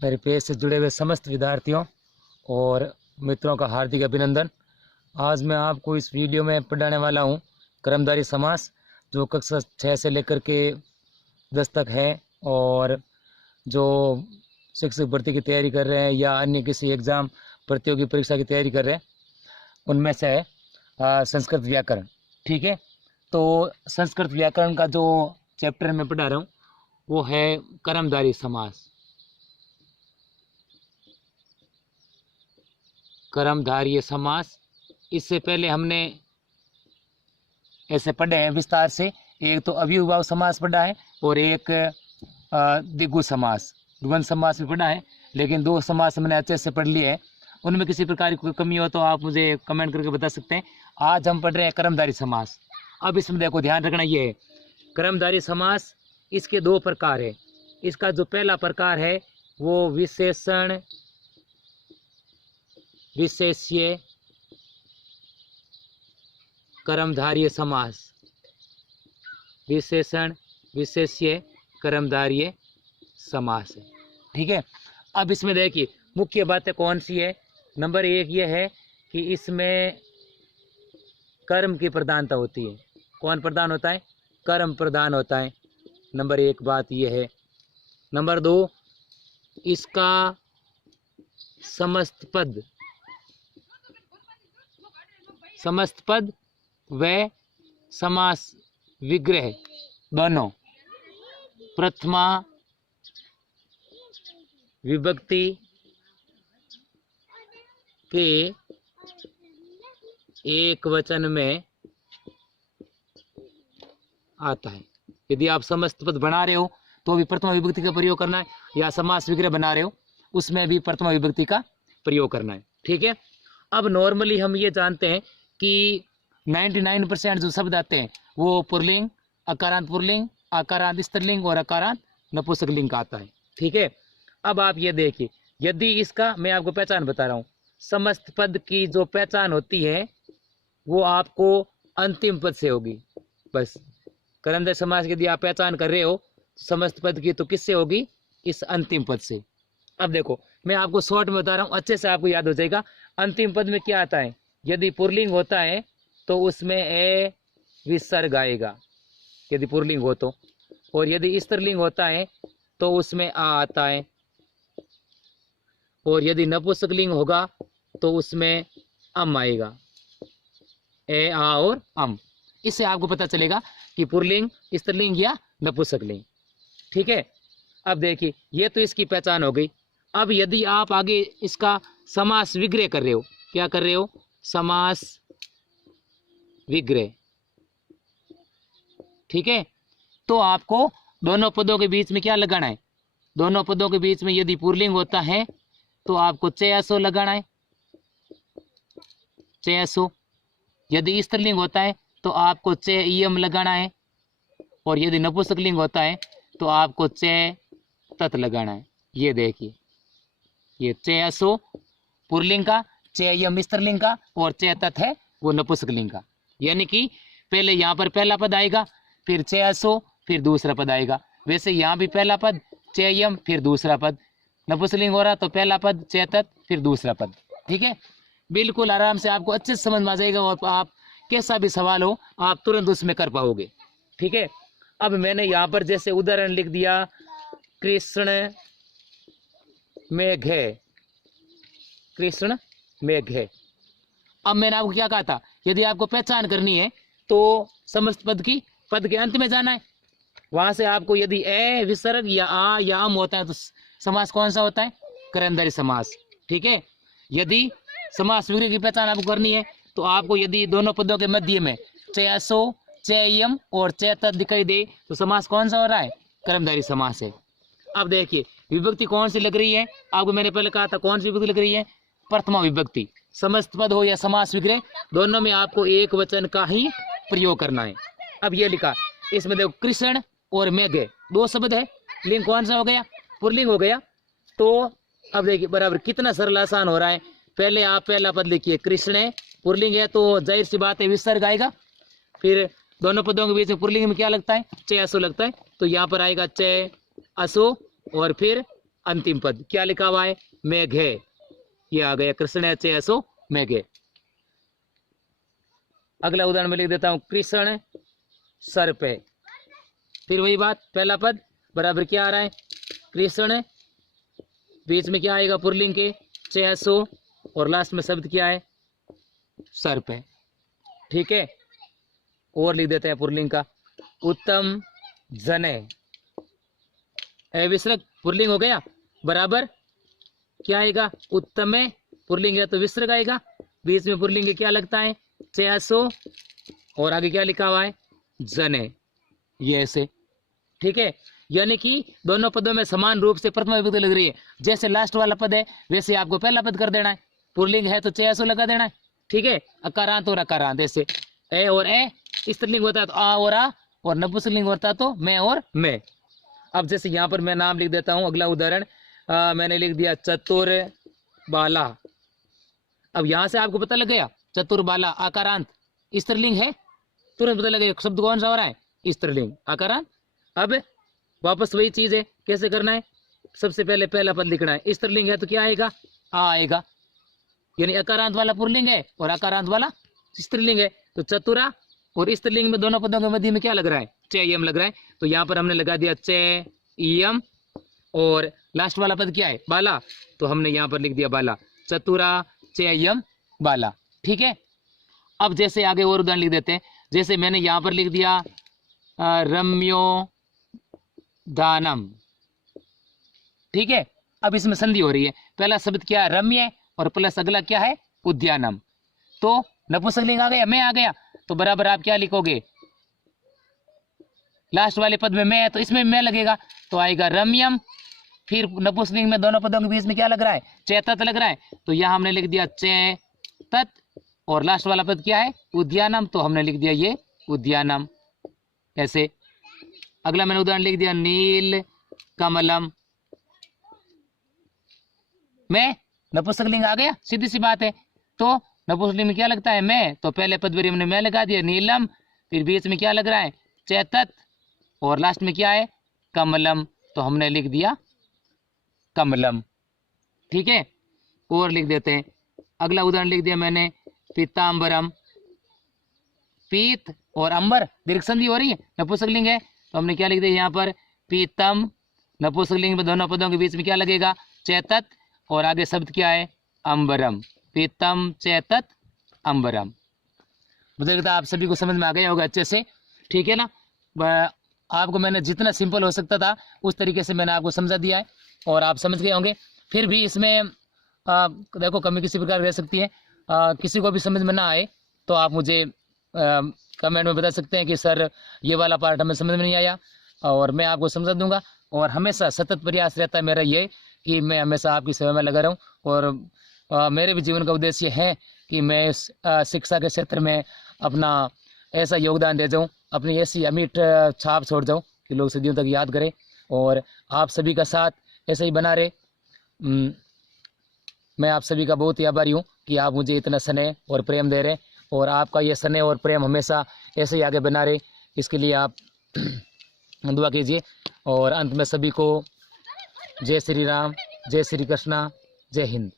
मेरे पेज से जुड़े हुए समस्त विद्यार्थियों और मित्रों का हार्दिक अभिनंदन। आज मैं आपको इस वीडियो में पढ़ाने वाला हूँ कर्मधारय समास, जो कक्षा 6 से लेकर के 10 तक है और जो शिक्षक भर्ती की तैयारी कर रहे हैं या अन्य किसी एग्ज़ाम प्रतियोगी परीक्षा की तैयारी कर रहे हैं, उनमें से है संस्कृत व्याकरण। ठीक है, तो संस्कृत व्याकरण का जो चैप्टर मैं पढ़ा रहा हूँ वो है कर्मधारय समास। कर्मधारय समास, इससे पहले हमने ऐसे पढ़े हैं विस्तार से। एक तो अव्ययभाव समास पढ़ा है और एक द्विगु समास, द्वंद्व समास भी पढ़ा है, लेकिन दो समास हमने अच्छे से पढ़ लिए हैं। उनमें किसी प्रकार की कोई कमी हो तो आप मुझे कमेंट करके बता सकते हैं। आज हम पढ़ रहे हैं कर्मधारय समास। अब इसमें देखो, ध्यान रखना, ये है कर्मधारय समास। इसके दो प्रकार है। इसका जो पहला प्रकार है वो विशेषण विशेष्य कर्मधारय समास, विशेषण विशेष्य कर्मधारय समास है। ठीक है, अब इसमें देखिए मुख्य बातें कौन सी है। नंबर एक ये है कि इसमें कर्म की प्रधानता होती है। कौन प्रधान होता है? कर्म प्रधान होता है। नंबर एक बात ये है। नंबर दो, इसका समस्त पद व समास विग्रह दोनों प्रथमा विभक्ति के एक वचन में आता है। यदि आप समस्त पद बना रहे हो तो भी प्रथमा विभक्ति का प्रयोग करना है, या समास विग्रह बना रहे हो उसमें भी प्रथमा विभक्ति का प्रयोग करना है। ठीक है, अब नॉर्मली हम ये जानते हैं कि 99% जो शब्द आते हैं वो पुल्लिंग, अकारांत पुल्लिंग, अकारांत स्त्रीलिंग और अकारांत नपुंसकलिंग का आता है। ठीक है, अब आप ये देखिए, यदि इसका मैं आपको पहचान बता रहा हूँ, समस्त पद की जो पहचान होती है वो आपको अंतिम पद से होगी। बस कर्मधारय समास की यदि आप पहचान कर रहे हो समस्त पद की, तो किससे होगी? इस अंतिम पद से। अब देखो, मैं आपको शॉर्ट में बता रहा हूँ, अच्छे से आपको याद हो जाएगा। अंतिम पद में क्या आता है? यदि पुल्लिंग होता है तो उसमें ए विसर्ग आएगा, यदि पुल्लिंग हो तो। और यदि स्त्रीलिंग होता है तो उसमें आ आता है। और यदि नपुंसकलिंग होगा तो उसमें अम आएगा, ए आ और अम। इससे आपको पता चलेगा कि पुल्लिंग, स्त्रीलिंग या नपुंसकलिंग। ठीक है, अब देखिए ये तो इसकी पहचान हो गई। अब यदि आप आगे इसका समास विग्रह कर रहे हो, क्या कर रहे हो? समास विग्रह। ठीक है, तो आपको दोनों पदों के बीच में क्या लगाना है? दोनों पदों के बीच में यदि पुल्लिंग होता है तो आपको चेयसो लगाना है, चेयसो। यदि स्त्रीलिंग होता है तो आपको चेयम लगाना है। और यदि नपुंसकलिंग होता है तो आपको चय तत् लगाना है। ये देखिए, ये चेयसो पुल्लिंग का, चेयम स्त्रीलिंग का और चय तत् है वो नपुंसकलिंग का। यानी कि पहले यहाँ पर पहला पद आएगा, फिर चेयसो, फिर दूसरा पद आएगा। वैसे यहाँ भी पहला पद चेयम, फिर दूसरा पद। नपुंसकलिंग हो रहा तो पहला पद चय तत्, फिर दूसरा पद। ठीक है, बिल्कुल आराम से आपको अच्छे से समझ में आ जाएगा और आप कैसा भी सवाल हो आप तुरंत उसमें कर पाओगे। ठीक है, अब मैंने यहाँ पर जैसे उदाहरण लिख दिया, कृष्ण मेघ है, कृष्ण मेघ है। अब मैंने आपको क्या कहा था? यदि आपको पहचान करनी है तो समस्त पद की पद के अंत में जाना है। वहां से आपको यदि ए विसर्ग या आ या अम होता है तो समास कौन सा होता है? कर्मधारय समास। ठीक है, यदि समास विग्रह की पहचान आपको करनी है तो आपको यदि दोनों पदों के मध्य में चेयसो, चेयम और चय तत् दिखाई दे तो समास कौन सा हो रहा है? कर्मधारय समास है। अब देखिए विभक्ति कौन सी लग रही है? आपको मैंने पहले कहा था कौन सी विभक्ति लग रही है? प्रथमा विभक्ति। समस्त पद हो या समास विग्रह, दोनों में आपको एक वचन का ही प्रयोग करना है। अब ये लिखा, इसमें देखो कृष्ण और मेघ दो शब्द है, लिंग कौन सा हो गया? पुल्लिंग हो गया। तो अब देखिए बराबर कितना सरल आसान हो रहा है। पहले आप पहला पद लिखिए, कृष्ण है, पुल्लिंग है तो जाहिर सी बात है विसर्ग आएगा। फिर दोनों पदों के बीच में पुल्लिंग में क्या लगता है? चय असो लगता है, तो यहाँ पर आएगा चय असो और फिर अंतिम पद क्या लिखा हुआ है, मेघे, ये आ गया कृष्ण चेसो मेघे। अगला उदाहरण में लिख देता हूं, कृष्ण सर पे, फिर वही बात, पहला पद बराबर क्या आ रहा है, कृष्ण, बीच में क्या आएगा पुल्लिंग के चेसो, और लास्ट में शब्द क्या है, सर पे। ठीक है, और लिख देते हैं पुल्लिंग का, उत्तम जने, विसर्ग पुल्लिंग हो गया, बराबर क्या आएगा, उत्तमे, पुल्लिंग है तो विसर्ग आएगा, बीच में पुल्लिंग क्या लगता है, चेसो, और आगे क्या लिखा हुआ है, जने, ये ऐसे। ठीक है, यानी कि दोनों पदों में समान रूप से प्रथमा विभक्ति लग रही है। जैसे लास्ट वाला पद है वैसे आपको पहला पद कर देना है, पुल्लिंग है तो चेसो लगा देना है। ठीक है, अकारांत और अकारांत, ऐसे ए और ए, स्त्रीलिंग होता है तो आ और आ, और नपुंसकलिंग होता है तो मैं और मैं। अब जैसे यहाँ पर मैं नाम लिख देता हूँ, अगला उदाहरण मैंने लिख दिया चतुर बाला। अब यहाँ से आपको पता लग गया चतुर बाला आकारांत स्त्रीलिंग है, तुरंत पता लगेगा शब्द कौन सा हो रहा है, स्त्रीलिंग आकारांत। अब वापस वही चीज है, कैसे करना है, सबसे पहले पहला पद लिखना है, स्त्रीलिंग है तो क्या आएगा, आ आएगा, यानी अकारांत वाला पुल्लिंग है और अकारांत वाला स्त्रीलिंग है। तो चतुरा और स्त्रीलिंग में दोनों पदों के मध्य में क्या लग रहा है, चेयम लग रहा है, तो यहाँ पर हमने लगा दिया चेयम, और लास्ट वाला पद क्या है, बाला, तो हमने यहाँ पर लिख दिया बाला, चतुरा चेयम बाला। ठीक है, अब जैसे आगे और उदाहरण लिख देते हैं, जैसे मैंने यहाँ पर लिख दिया रम्यो दानम। ठीक है, अब इसमें संधि हो रही है, पहला शब्द क्या है, रम्य, और प्लस अगला क्या है, उद्यानम, तो नपुंसकलिंग आ गया, मैं आ गया, तो बराबर आप क्या लिखोगे, लास्ट वाले पद में मैं है तो इसमें मैं लगेगा, तो आएगा रम्यम, फिर नपुंसकलिंग में दोनों पदों के बीच में क्या लग रहा है, चेतत लग रहा है, तो यहां हमने लिख दिया चेतत, और लास्ट वाला पद क्या है, उद्यानम, तो हमने लिख दिया ये उद्यानम, ऐसे। अगला मैंने उदाहरण लिख दिया नील कमलम, मैं नपुंसकलिंग आ गया, सीधी सी बात है, तो नपुंसकलिंग में क्या लगता है, मैं, तो पहले पद पर हमने मैं लगा दिया नीलम, फिर बीच में क्या लग रहा है, चेतत, और लास्ट में क्या है, कमलम, तो हमने लिख दिया कमलम। ठीक है, और लिख देते हैं, अगला उदाहरण लिख दिया मैंने पीतांबरम, पीत और अंबर दीर्घ संधि हो रही है, नपुंसकलिंग है, तो हमने क्या लिख दिया यहाँ पर पीतम, नपुंसकलिंग में दोनों पदों के बीच में क्या लगेगा, चेतत, और आगे शब्द क्या है, अंबरम, पीतम चेतत अंबरम। मुझे लगता है आप सभी को समझ में आ गया होगा अच्छे से। ठीक है ना, आपको मैंने जितना सिंपल हो सकता था उस तरीके से मैंने आपको समझा दिया है, और आप समझ गए होंगे। फिर भी इसमें देखो कमी किसी प्रकार रह सकती है, किसी को भी समझ में ना आए तो आप मुझे कमेंट में बता सकते हैं कि सर ये वाला पार्ट हमें समझ में नहीं आया, और मैं आपको समझा दूंगा। और हमेशा सतत प्रयास रहता है मेरा ये कि मैं हमेशा आपकी सेवा में लगा रहूं, और मेरे भी जीवन का उद्देश्य है कि मैं इस शिक्षा के क्षेत्र में अपना ऐसा योगदान दे जाऊं, अपनी ऐसी अमिट छाप छोड़ जाऊं कि लोग सदियों तक याद करें, और आप सभी का साथ ऐसे ही बना रहे। मैं आप सभी का बहुत ही आभारी हूं कि आप मुझे इतना स्नेह और प्रेम दे रहे हैं, और आपका ये स्नेह और प्रेम हमेशा ऐसे ही आगे बना रहे, इसके लिए आप दुआ कीजिए। और अंत में सभी को जय श्री राम, जय श्री कृष्णा, जय हिंद।